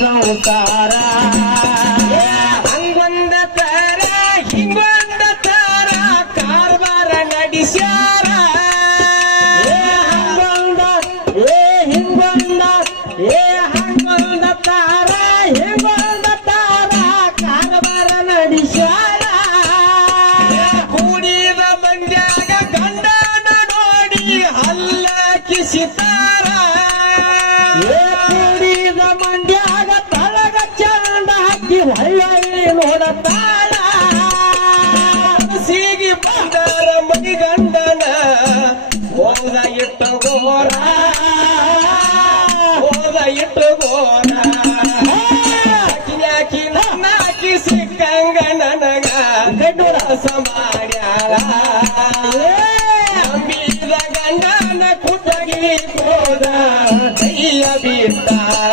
ಸಂಸಾರ. ಹಂಗೊಂದ ತಾರ ಹಿಂಗೊಂದ ತಾರ ಕಾರ್ಬಾರ ನಡೆಸ್ಯಾರ. ಚಂದ ಹಳ್ಳಿ ನೋಡತಾಳ ಸಿಗಿ ಬಂದರ ಮಗಿ ಗಂಡನ ಹೋದ ಇಟ್ಟು ಗೋರ ಹೋದ ಇಟ್ಟು ಗೋರ ಯಾಕಿ ನನ್ನ ಸಿಕ್ಕಂಗ ನನಗ ರಸ ಮಾಡ್ಯಾಳ. ನಂಬಿದ ಗಂಡನ ಕುಟಗಿ ಹೋದ ಕೈಯ ಬಿಟ್ಟಾಳ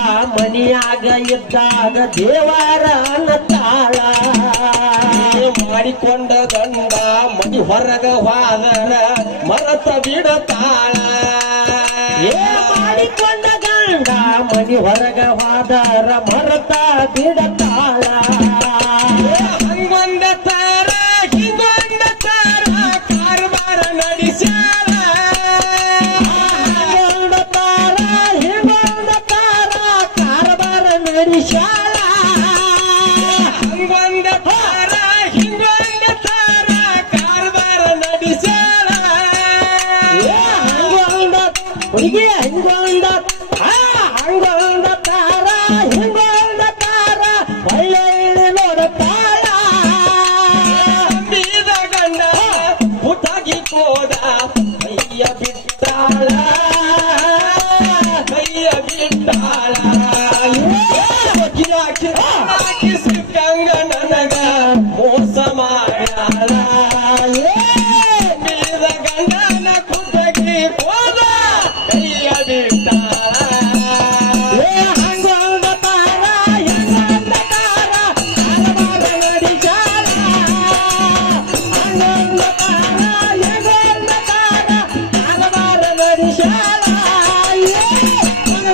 ಮನಿಯಾಗ ಇದ್ದಾಗ ದೇವರ ತಾಳ. ಮಾಡಿಕೊಂಡ ಗಂಡ ಮನಿ ಹೊರಗ ವಾದರ ಮರತ ಬಿಡತಾಳ ಏ, ಮಾಡಿಕೊಂಡ ಗಂಡ ಮನಿ ಹೊರಗ ವಾದರ ಮರತ ಬಿಡತಾಳ ಹುಡುಗಿ ಹಂಗೊಂದ ಆ ಹಂಗೊಂದ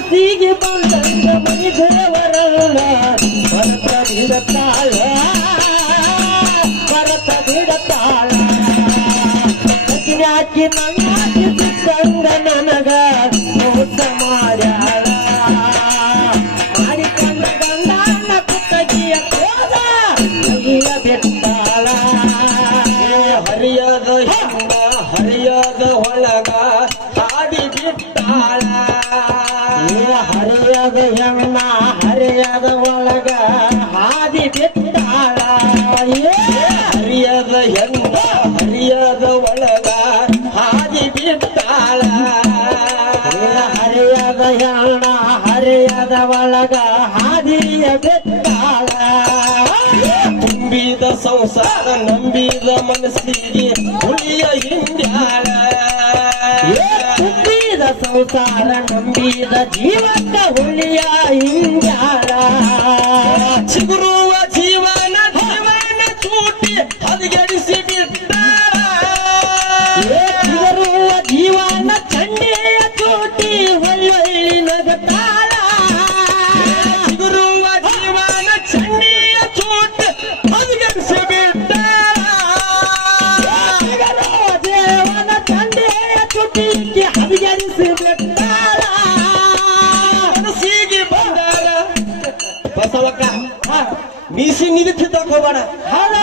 ಬಸ್ತಿಗೆ ಬಂದಂಗ ಮನಿದೇವರಲ್ಲ ಭರತ ಬಿಡತ್ತಾಳ ಭರತ ಬಿಡತ್ತಾಳ ಅಜ್ಞಾಕಿ ನನ್ನಾಕಿ ಸಿಕ್ಕಂಗ ನನಗ ಮೋಸ ಮಾಡ್ಯಾಳ ಮಾಡಿಕೊಂಡ ಗಂಗಾನ ಕುತ್ತಗಿಯ ಕ್ರೋಧ ಮುಗಿಯ ಬಿಟ್ಟಾಳ ಹರಿಯದ ಹಿಂಗ ಹರಿಯದ ಒಳಗ ಹಾದಿಯ ಬಿತ್ತಾಳ ತುಂಬಿದ ಸಂಸಾರ ನಂಬಿದ ಮನಸ್ಸಿಗೆ ಹುಲಿಯ ಹಿಂಡ್ಯಾಳ. ತುಂಬಿದ ಸಂಸಾರ ನಂಬಿದ ಜೀವಕ್ಕ ಹುಲಿಯ ಹಿಂಜಾಳ ಚಿಗುರುವ ಜೀವನ ಜೀವನ ಚೂಟಿ ಹದಗೆಡಿಸಿ ಬಿಟ್ಟ ಚಿಗುರುವ ಜೀವನ ಚಂಡಿಯ ಮೀಸಿ ನಿಧಿ ತಿದ್ದಕ್ ಹೋಗ್ಬೇಡ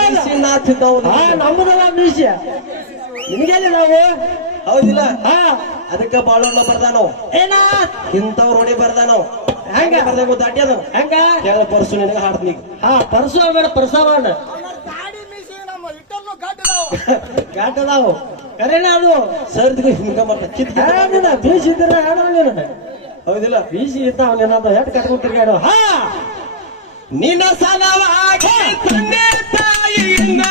ಮೀಸಿ ನಾ ತಿದ್ದವನು ಹಾ ನಮ್ಮದವ ವಿಷಯ ನಿನಗೆಲ್ಲಿ ನಾವು? ಹೌದಿಲ್ಲ? ಹಾ. ಅದಕ್ಕ ಬಾಳೋಣ ಬರ್ದಾನವ್ ಏನ? ಇಂಥವ್ರ ಹೊಡಿ ಬರ್ದಾನವ್ ಹೆಂಗ? ಬರ್ದಾಗ ದಾಟಿ ಅದು? ಹೆಂಗ? ಕೇಳ ಪರಸು ನಿನಗ ಹಾಡ್ತೀನಿ. ಹಾ ಪರಸು ಬೇಡ ಪರ್ಸಾವಣ್ಣ ಗಾಡಿ ಮೀಸಿ ನಮ್ಮ ಇಟ್ಟನ್ನು ಗಡ್ಡದಾವ ಗಾಟದಾವು ಕರೆನ ಅದು. ಸರ್ದಿಗೆ ಹಿಂಗ ಮಾಡ್ತ ಕಿತ್ ಬೀಸಿದ್ರ ಬೀಸಿ ಇದ್ರೆ ಹೇಳೋ ನೀನು ಹೌದಿಲ್ಲ? ಬೀಸಿ ಇರ್ತಾವ ನಿನ್ನದು ಹೆಟ್ ಕಟ್ಕೊಂಡು ತಿರ್ಗಾಡು ಹಾ. ನಿನ್ನ ಸಲವಾಗಿ ತಂದೆ ತಾಯಿಯಿಂದ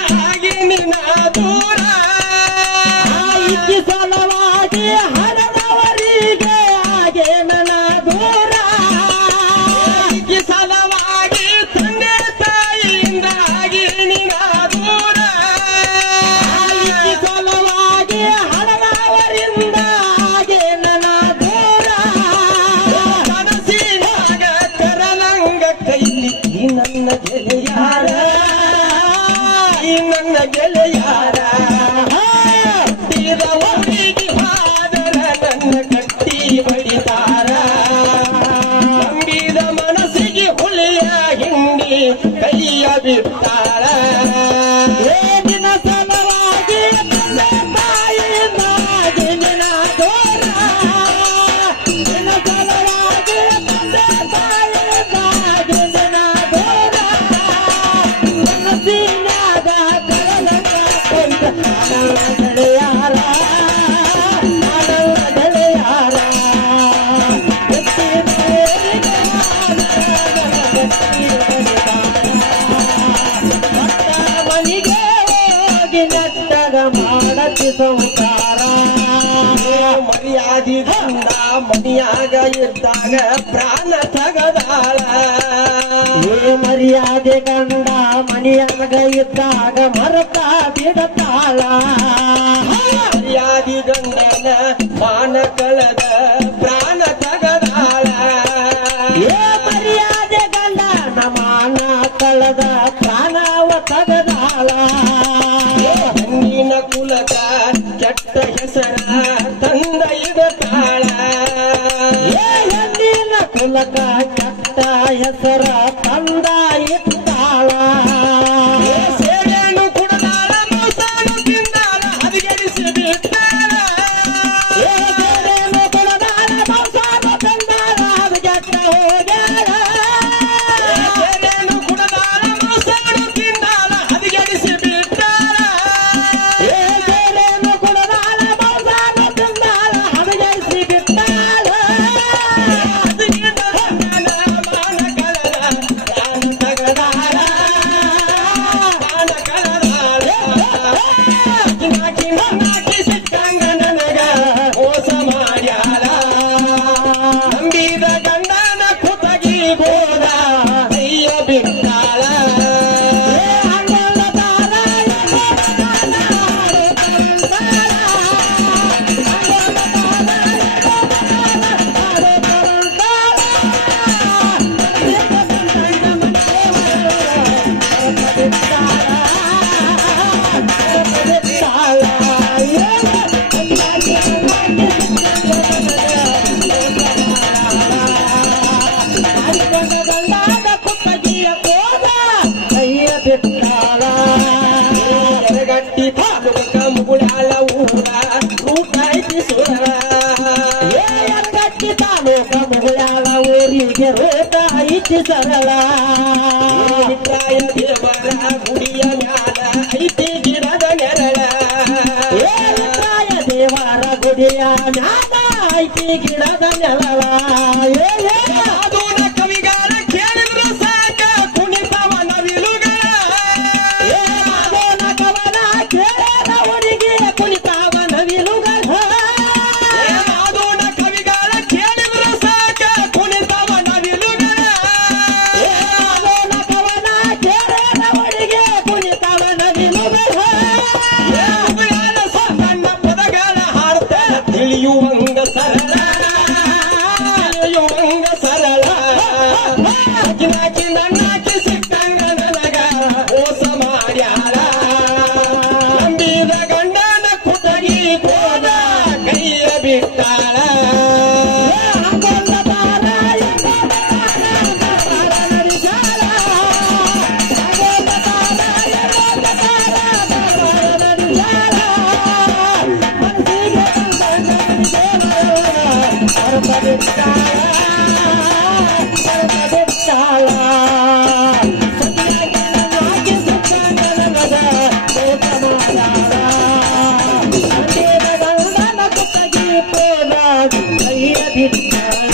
ಬಿಟ್ಟಾಳ ಏನಿನ ಸಲವಾಗಿ ತಂದೆ ತಾಯಿಯಿಂದ ಹಾಗೆ ನಿನ್ನ ದೂರ. ನಿನ್ನ ಸಲವಾಗಿ ತಂದೆ ತಾಯಿಯಿಂದ ಹಾಗೆ ನಿನ್ನ ದೂರ ಮನಸ್ಸಿನಾಗ ಕರಲಂಗ ಕೊಂಡ ಪ್ರಾಣ ತಗದಾಳ. ಏ ಮರ್ಯಾದೆ ಗಂಡ ಮಗ ಇದ್ದಾಗ ಮರತ ಬಿಡತಾಳ. ಇಲ್ಲಿಗೆ ರೋತಾಯಿತು ಸರಳ ಗಿಡಬರ ಗುಡಿಯ ಮ್ಯಾಲ ಐತಿ ಗಿಡದ ನೆರಳ ಏ ವಿಟ್ರಾಯ ದೇವರ ಗುಡಿಯ ಮ್ಯಾಲ ಐತಿ ಗಿಡದ ನೆರಳ Hey, I didn't know.